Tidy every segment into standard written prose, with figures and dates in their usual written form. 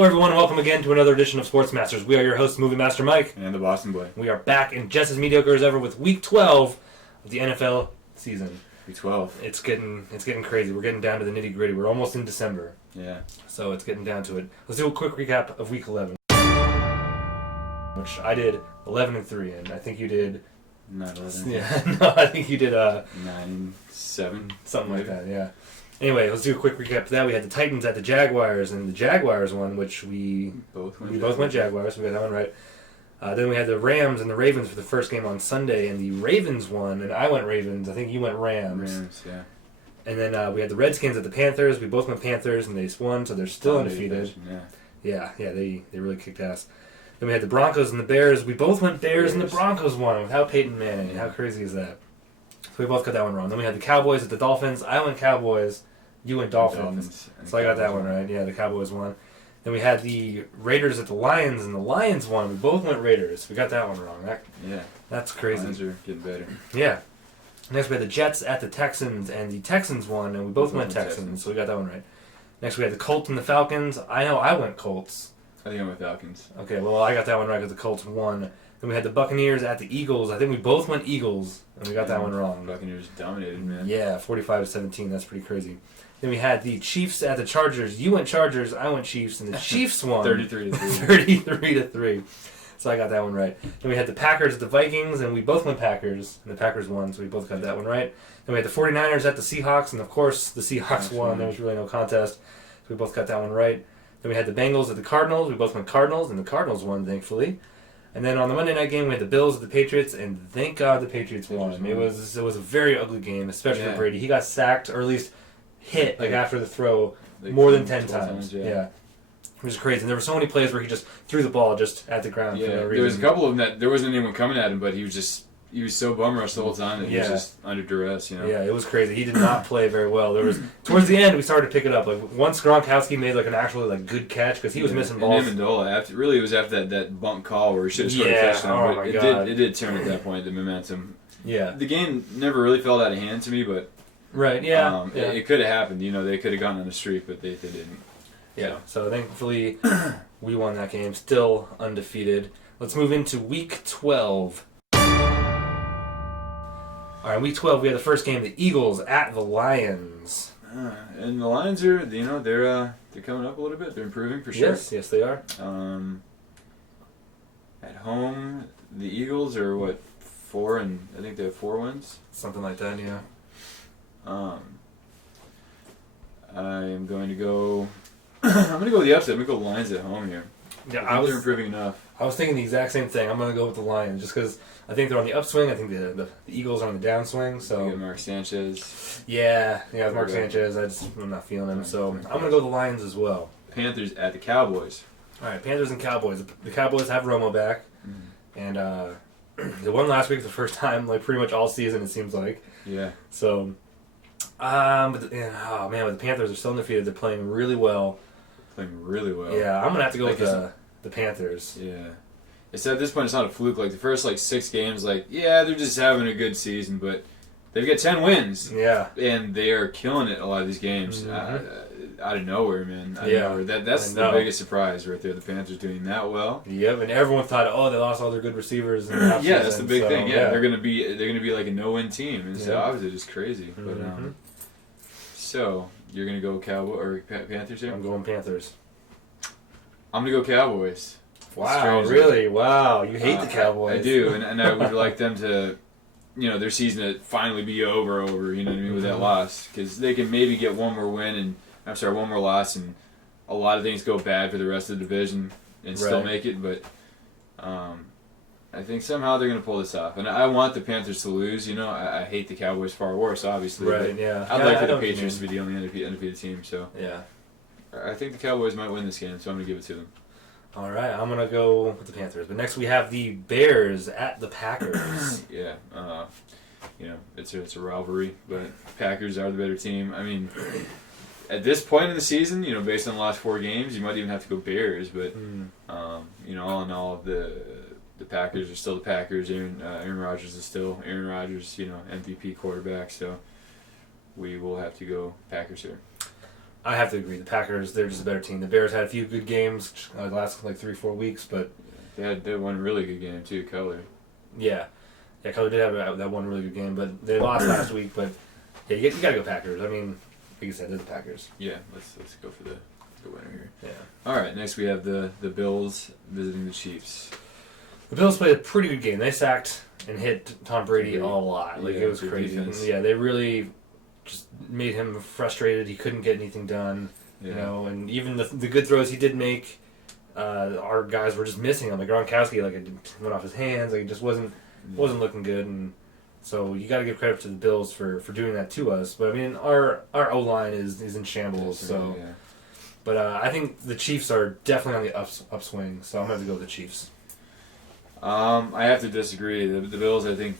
Hello, everyone. Welcome again to another edition of Sports Masters. We are your hosts, Movie Master Mike. And the Boston Boy. We are back and just as mediocre as ever with Week 12 of the NFL season. Week 12. It's getting crazy. We're getting down to the nitty gritty. We're almost in December. Yeah. So it's getting down to it. Let's do a quick recap of Week 11, which I did 11-3, and I think you did. Not 11. Yeah, no, I think you did 9-7. something like that. Yeah. Anyway, let's do a quick recap of that. We had the Titans at the Jaguars, and the Jaguars won, which we both went Jaguars. We got that one right. Then we had the Rams and the Ravens for the first game on Sunday, and the Ravens won, and I went Ravens. I think you went Rams. Rams, yeah. And then we had the Redskins at the Panthers. We both went Panthers, and they won, so they're still undefeated. Yeah. Yeah, they really kicked ass. Then we had the Broncos and the Bears. We both went Bears, and the Broncos won without Peyton Manning. How crazy is that? So we both got that one wrong. Then we had the Cowboys at the Dolphins. I went Cowboys. You went Dolphins. So I got that one right. Yeah, the Cowboys won. Then we had the Raiders at the Lions, and the Lions won. We both went Raiders. We got that one wrong. That's crazy. Lions are getting better. Yeah. Next we had the Jets at the Texans, and the Texans won, and we both went Texans, so we got that one right. Next we had the Colts and the Falcons. I know I went Colts. I think I went Falcons. Okay, well I got that one right because the Colts won. Then we had the Buccaneers at the Eagles. I think we both went Eagles, and we got that one wrong. Buccaneers dominated, man. Yeah, 45-17. That's pretty crazy. Then we had the Chiefs at the Chargers. You went Chargers, I went Chiefs, and the Chiefs won 33-3. 33-3. So I got that one right. Then we had the Packers at the Vikings, and we both went Packers, and the Packers won, so we both got that one right. Then we had the 49ers at the Seahawks, and of course the Seahawks won. There was really no contest, so we both got that one right. Then we had the Bengals at the Cardinals. We both went Cardinals, and the Cardinals won, thankfully. And then on the Monday night game, we had the Bills at the Patriots, and thank God the Patriots won. It was a very ugly game, especially for Brady. He got sacked, or at least hit after the throw more than 10 times. Yeah. It was crazy. And there were so many plays where he just threw the ball just at the ground for no reason. There was a couple of them that there wasn't anyone coming at him, but he was so bum rushed the whole time that he was just under duress, Yeah, it was crazy. He did not play very well. There was towards the end we started to pick it up. Like once Gronkowski made like an actually good catch because he was missing balls. And Amendola, it was after that bump call where he should have scored a touchdown. But it did turn at that point, the momentum. Yeah. The game never really fell out of hand to me, but it could have happened. They could have gone on a streak, but they didn't. Yeah. So thankfully we won that game, still undefeated. Let's move into Week 12. All right, Week 12, we had the first game, the Eagles at the Lions. And the Lions are, they're coming up a little bit. They're improving for sure. Yes, they are. At home, the Eagles are 4, and I think they have 4 wins. Something like that, yeah. I am going to go. I'm going to go with the upset. I'm going to go Lions at home here. Yeah, they're improving enough. I was thinking the exact same thing. I'm going to go with the Lions just because I think they're on the upswing. I think the Eagles are on the downswing. So you get Mark Sanchez. Yeah, with Mark Sanchez. I'm not feeling him. So I'm going to go with the Lions as well. Panthers at the Cowboys. All right, Panthers and Cowboys. The Cowboys have Romo back, and they won last week for the first time, pretty much all season. It seems like. Yeah. So, but the Panthers are still undefeated. They're playing really well. Yeah, I'm gonna have to go with the Panthers. Yeah. It's at this point, it's not a fluke. Like the first 6 games, they're just having a good season, but they've got 10 wins. Yeah. And they are killing it a lot of these games. Out of nowhere, man. Out of nowhere. That's the biggest surprise right there. The Panthers doing that well. Yep, and everyone thought, they lost all their good receivers. Yeah, that's the big thing. Yeah, they're gonna be like a no-win team, and so obviously just crazy. But so you're gonna go Cowboy or Panthers here? I'm going Panthers. I'm gonna go Cowboys. Wow, really? Wow, you hate the Cowboys. I do, and I would like them to, their season to finally be over. You know what I mean with that loss, because they can maybe get one more loss, and a lot of things go bad for the rest of the division and still make it. But I think somehow they're gonna pull this off, and I want the Panthers to lose. I hate the Cowboys far worse, obviously. Right. Yeah. I'd like for the Patriots to be the only undefeated team. So yeah. I think the Cowboys might win this game, so I'm going to give it to them. All right, I'm going to go with the Panthers. But next we have the Bears at the Packers. Yeah, it's a rivalry, but Packers are the better team. I mean, at this point in the season, based on the last 4 games, you might even have to go Bears. But, all in all, the Packers are still the Packers. Aaron Rodgers is still Aaron Rodgers, MVP quarterback. So we will have to go Packers here. I have to agree. The Packers, they're just a better team. The Bears had a few good games the last 3-4 weeks, but They had one really good game too, Keller. yeah, Keller did have that one really good game, but they lost last week. But yeah, you got to go Packers. I mean, like you said, they're the Packers. Yeah, let's go for the winner here. Yeah. All right, next we have the Bills visiting the Chiefs. The Bills played a pretty good game. They sacked and hit Tom Brady a lot. Yeah, It was good crazy. defense. Yeah, they really just made him frustrated. He couldn't get anything done. Yeah. And even the good throws he did make, our guys were just missing him. Like Gronkowski, it went off his hands. It just wasn't looking good. And so you got to give credit to the Bills for doing that to us. But I mean, our O line is in shambles. So, yeah. But I think the Chiefs are definitely on the upswing. So I'm gonna have to go with the Chiefs. I have to disagree. The Bills, I think,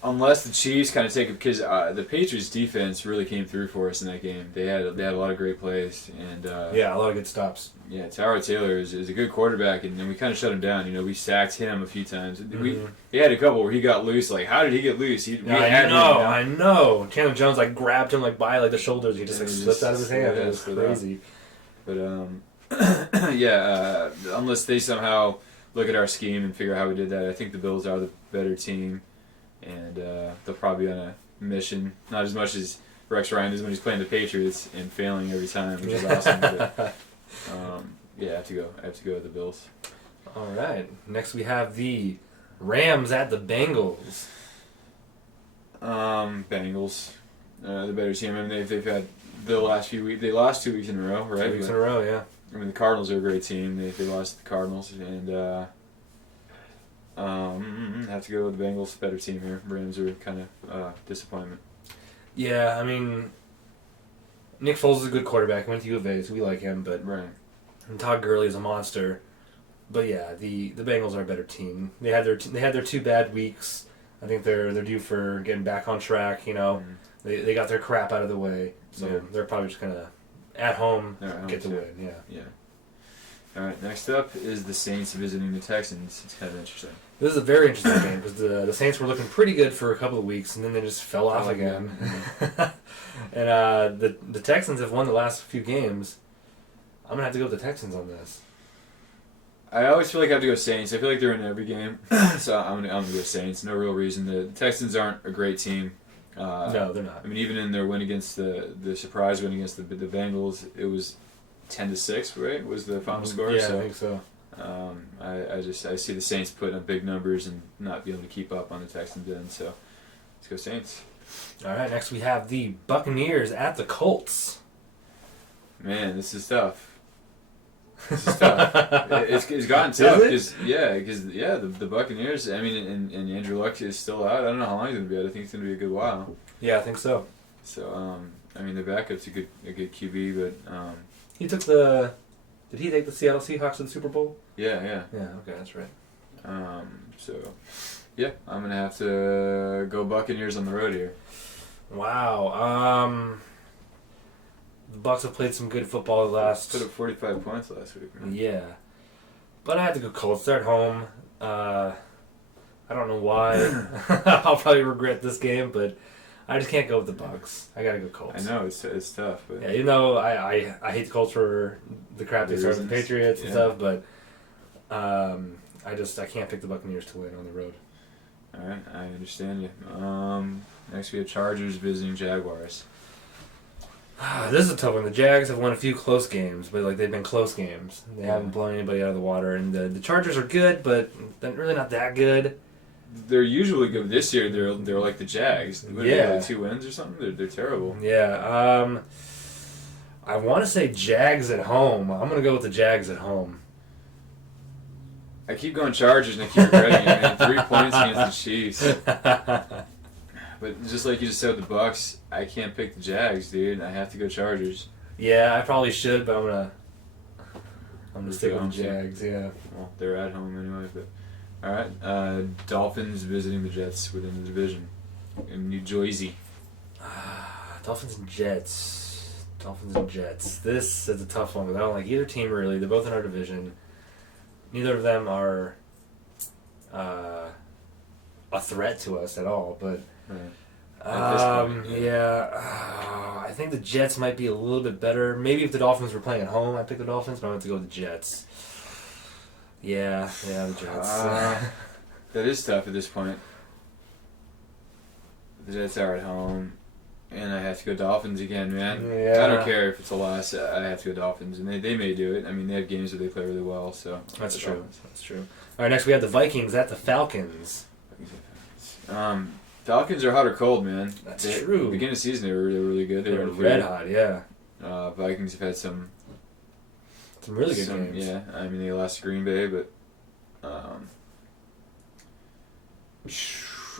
unless the Chiefs kind of take it, because the Patriots defense really came through for us in that game. They had a lot of great plays, and Yeah, a lot of good stops. yeah, Tyrod Taylor is a good quarterback, and we kind of shut him down. We sacked him a few times. He had a couple where he got loose. Like, how did he get loose? I know. Chandler Jones grabbed him by the shoulders. He just slipped out of his hand. It was crazy. But yeah, unless they somehow look at our scheme and figure out how we did that, I think the Bills are the better team, and they'll probably be on a mission. Not as much as Rex Ryan is when he's playing the Patriots and failing every time, which is awesome. But, yeah, I have to go with the Bills. All right. Next we have the Rams at the Bengals. Bengals, the better team. I mean, they've had the last few weeks. They lost 2 weeks in a row, right? 2 weeks in a row, yeah. I mean, the Cardinals are a great team. They lost to the Cardinals, and have to go with the Bengals. Better team here. Rams are kind of disappointment. Yeah, I mean, Nick Foles is a good quarterback. Went to U of A, so we like him. But Right. and Todd Gurley is a monster. But yeah, the Bengals are a better team. They had their 2 bad weeks. I think they're due for getting back on track. They got their crap out of the way, so they're probably just gonna at home get the win. Yeah. Yeah. All right. Next up is the Saints visiting the Texans. It's kind of interesting. This is a very interesting game because the Saints were looking pretty good for a couple of weeks, and then they just fell off again. And the Texans have won the last few games. I'm gonna have to go with the Texans on this. I always feel like I have to go Saints. I feel like they're in every game, so I'm gonna go Saints. No real reason. The Texans aren't a great team. No, they're not. I mean, even in their win against the surprise win against the Bengals, it was 10-6, right? Was the final score? Yeah, I think so. I see the Saints putting up big numbers and not being able to keep up on the Texans end. So let's go Saints. All right, next we have the Buccaneers at the Colts. Man, this is tough. It's gotten tough because the Buccaneers. I mean, and Andrew Luck is still out. I don't know how long he's gonna be out. I think it's gonna be a good while. Yeah, I think so. So I mean, their backup's a good QB, but he took the. Did he take the Seattle Seahawks to the Super Bowl? Yeah. Yeah. Okay, that's right. So yeah, I'm gonna have to go Buccaneers on the road here. Wow. The Bucs have played some good football the last. Put up 45 points last week. Man. Yeah, but I had to go Colts. They're at home. I don't know why. I'll probably regret this game, but I just can't go with the Bucs. I gotta go Colts. I know it's tough, but yeah, even though I hate the Colts for the crap they started with the Patriots and stuff, but I can't pick the Buccaneers to win on the road. All right, I understand you. Next we have Chargers visiting Jaguars. This is a tough one. The Jags have won a few close games, but they've been close games. They haven't blown anybody out of the water, and the Chargers are good, but they're really not that good. They're usually good. This year they're like the Jags. They have 2 wins or something. They're terrible. Yeah. I want to say Jags at home. I'm gonna go with the Jags at home. I keep going Chargers and I keep regretting it. I mean, 3 points against the Chiefs. But just like you just said with the Bucs, I can't pick the Jags, dude. I have to go Chargers. Yeah, I probably should, but I'm gonna stick with the Jags. Yeah. Well, they're at home anyway. But all right, Dolphins visiting the Jets within the division in New Jersey. Dolphins and Jets. This is a tough one, but I don't like either team really. They're both in our division. Neither of them are a threat to us at all, but. Right. at this point. I think the Jets might be a little bit better. Maybe if the Dolphins were playing at home, I'd pick the Dolphins, but I'm going to go with the Jets. Yeah, the Jets. That is tough at this point. The Jets are at home, and I have to go Dolphins again, man. Yeah. I don't care if it's a loss. I have to go Dolphins, and they may do it. I mean, they have games where they play really well, so That's true. That's true. All right, next we have the Vikings at the Falcons. Falcons are hot or cold, man. That's At true. the beginning of the season, they were really good. They were undefeated. red hot, yeah. Vikings have had some Some really good games. Yeah, I mean, they lost to Green Bay, but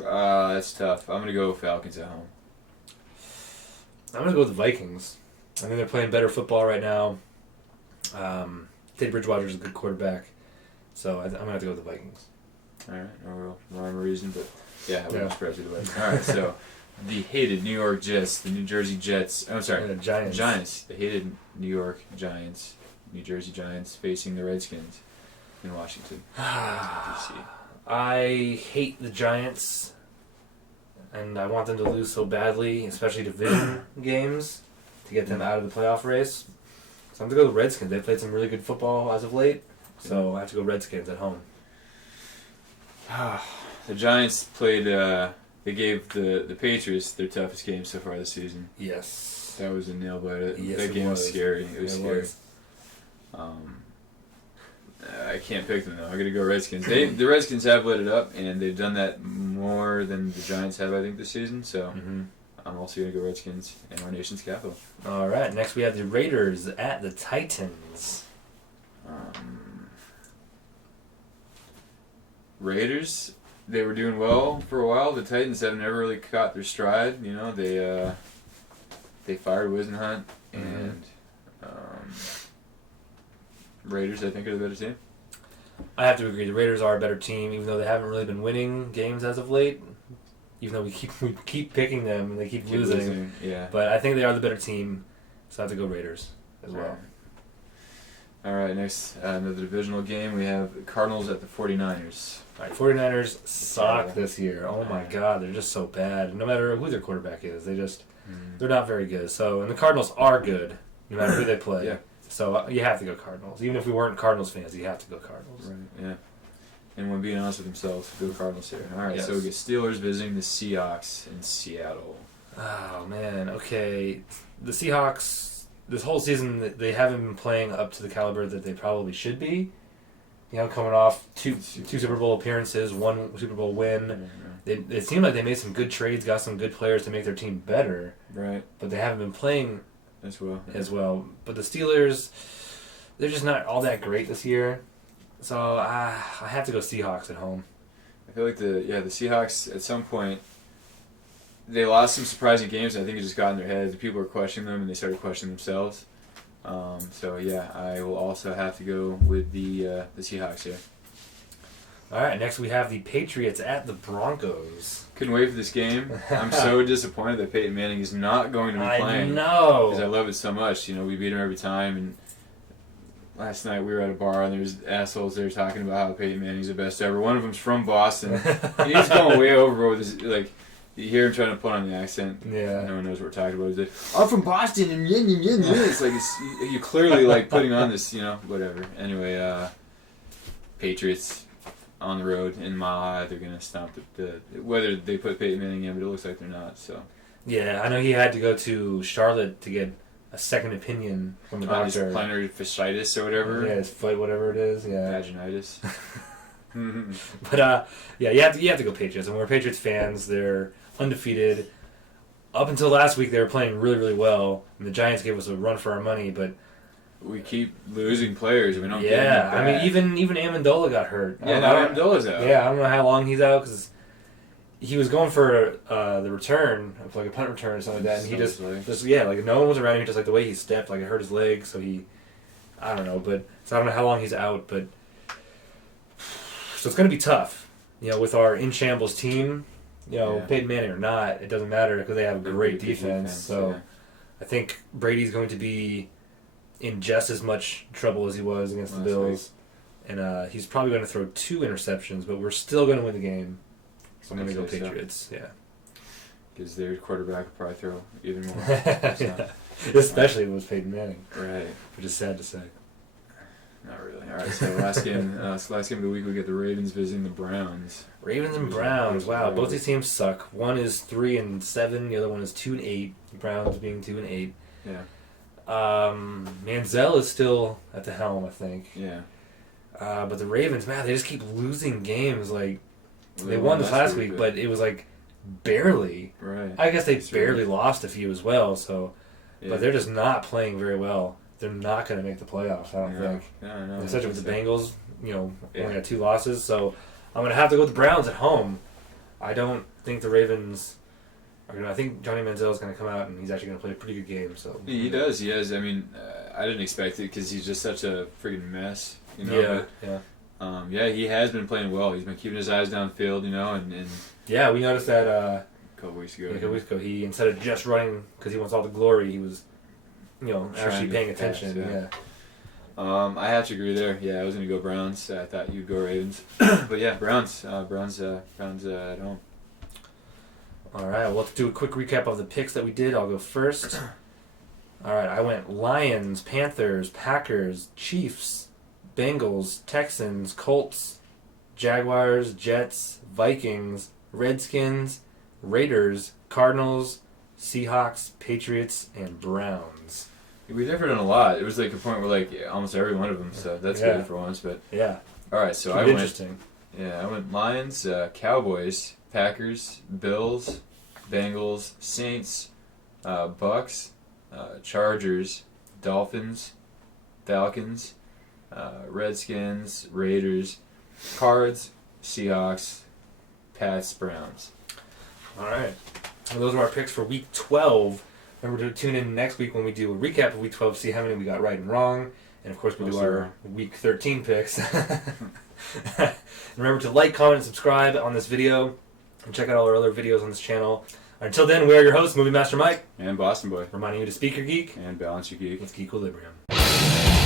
that's tough. I'm going to go Falcons at home. I'm going to go with the Vikings. I think they're playing better football right now. Teddy Bridgewater's a good quarterback, so I'm going to have to go with the Vikings. All right, no real rhyme or reason, but yeah, I Yeah. wouldn't surprise either way. All right, so the hated New York Jets, the New Jersey Jets. I'm sorry, Giants. The hated New York Giants, New Jersey Giants facing the Redskins in Washington, D.C. I hate the Giants, and I want them to lose so badly, especially division games, to get them out of the playoff race. So I'm going to go with the Redskins. They've played some really good football as of late, so I have to go Redskins at home. The Giants played. They gave the Patriots their toughest game so far this season. Yes. That was a nail biter. Yes, That it game was was. scary. It was It scary. was. I can't pick them though. I'm gonna go Redskins. The Redskins have lit it up, and they've done that more than the Giants have, I think, this season. So I'm also gonna go Redskins in our nation's capital. All right. Next, we have the Raiders at the Titans. Raiders, they were doing well for a while. The Titans have never really caught their stride. You know, they fired Wisenhunt, and Raiders, I think, are the better team. I have to agree. The Raiders are a better team, even though they haven't really been winning games as of late. Even though we keep picking them and they keep losing. Yeah. But I think they are the better team, so I have to go Raiders as well. All right, next, another divisional game. We have the Cardinals at the 49ers. All right, 49ers suck this year. Oh my God, they're just so bad. No matter who their quarterback is, they're not very good. So, and the Cardinals are good, no matter who they play. Yeah. So you have to go Cardinals. Even if we weren't Cardinals fans, you have to go Cardinals. Right, yeah. And when being honest with themselves, go Cardinals here. All right, Yes. so we get Steelers visiting the Seahawks in Seattle. Oh man, okay. The Seahawks, this whole season, they haven't been playing up to the caliber that they probably should be. You know, coming off two Super Bowl appearances, one Super Bowl win. It seemed like they made some good trades, got some good players to make their team better. Right. But they haven't been playing As well. as well. But the Steelers, they're just not all that great this year. So I have to go Seahawks at home. I feel like the Seahawks at some point they lost some surprising games. And I think it just got in their heads. People were questioning them, and they started questioning themselves. So yeah, I will also have to go with the Seahawks here. All right, next we have the Patriots at the Broncos. Couldn't wait for this game. I'm so disappointed that Peyton Manning is not going to be I playing. know. Because I love it so much. You know, we beat him every time. And last night we were at a bar and there's assholes there talking about how Peyton Manning's the best ever. One of them's from Boston. And he's going way over with his, like, you hear him trying to put on the accent. Yeah. No one knows what we're talking about. He's like, I'm from Boston and it's like, you're clearly like putting on this, you know, whatever. Anyway, Patriots on the road in Mile High, they're going to stomp the whether they put Peyton Manning in, but it looks like they're not, so. Yeah, I know he had to go to Charlotte to get a second opinion from the His doctor. plantar fasciitis or whatever. Yeah, his foot, whatever it is. Yeah. Vaginitis. But yeah, you have to go Patriots. And we're Patriots fans. They're undefeated. Up until last week, they were playing really, really well, and the Giants gave us a run for our money. But We keep losing players. We don't get yeah, them I back. mean, even Amendola got hurt. Yeah, now Amendola's out. Yeah, I don't know how long he's out because he was going for the return, like a punt return or something like that, and he just like no one was around him. Just like the way he stepped, like it hurt his leg. So I don't know, but so I don't know how long he's out, but so it's gonna be tough, you know, with our in shambles team. You know, Yeah. Peyton Manning or not, it doesn't matter because they have a They're great pretty good defense. So yeah. I think Brady's going to be in just as much trouble as he was against the Last Bills, and he's probably going to throw 2 interceptions, but we're still going to win the game. So I'm going to go I'd say so. Patriots. Yeah. because their quarterback will probably throw even more. Yeah. Especially if it was Peyton Manning. Right. Which is sad to say. Not really. All right, so last game of the week, we get the Ravens visiting the Browns. Ravens and Browns. Wow, both these teams suck. One is 3-7. The other one is 2-8. Browns being 2-8. Yeah. Manziel is still at the helm, I think. Yeah. But the Ravens, man, they just keep losing games. Like Well, they won this last week, but it was like barely. Right. I guess they That's barely right. lost a few as well. So, Yeah. but they're just not playing very well. They're not going to make the playoffs. I don't think. Yeah, I know. Especially with the Bengals, only Yeah. got 2 losses. So I'm going to have to go with the Browns at home. I don't think the Ravens are going to. I think Johnny Manziel is going to come out and he's actually going to play a pretty good game. So He does. He has. I mean, I didn't expect it because he's just such a freaking mess. Yeah, yeah. But, yeah, he has been playing well. He's been keeping his eyes downfield, and Yeah, we noticed that a couple weeks ago. a couple weeks ago, he, instead of just running because he wants all the glory, he was, Trying actually to paying pass, attention. yeah. Yeah. I have to agree there. Yeah, I was gonna go Browns. I thought you'd go Ravens, but yeah, Browns. Browns at home. All right, well, let's do a quick recap of the picks that we did. I'll go first. All right, I went Lions, Panthers, Packers, Chiefs, Bengals, Texans, Colts, Jaguars, Jets, Vikings, Redskins, Raiders, Cardinals, Seahawks, Patriots, and Browns. We differed on a lot. It was like a point where like almost every one of them. So that's Yeah. good for once. But Yeah, all right, so keep it I went. interesting. Yeah, I went Lions, Cowboys, Packers, Bills, Bengals, Saints, Bucks, Chargers, Dolphins, Falcons, Redskins, Raiders, Cards, Seahawks, Pats, Browns. All right. Well, those are our picks for Week 12. Remember to tune in next week when we do a recap of Week 12 to see how many we got right and wrong. And, of course, we do Mostly our wrong. Week 13 picks. Remember to like, comment, and subscribe on this video. And check out all our other videos on this channel. Until then, we are your hosts, Movie Master Mike, And Boston Boy. reminding you to speak your geek. And Balance Your Geek. With Geekilibrium.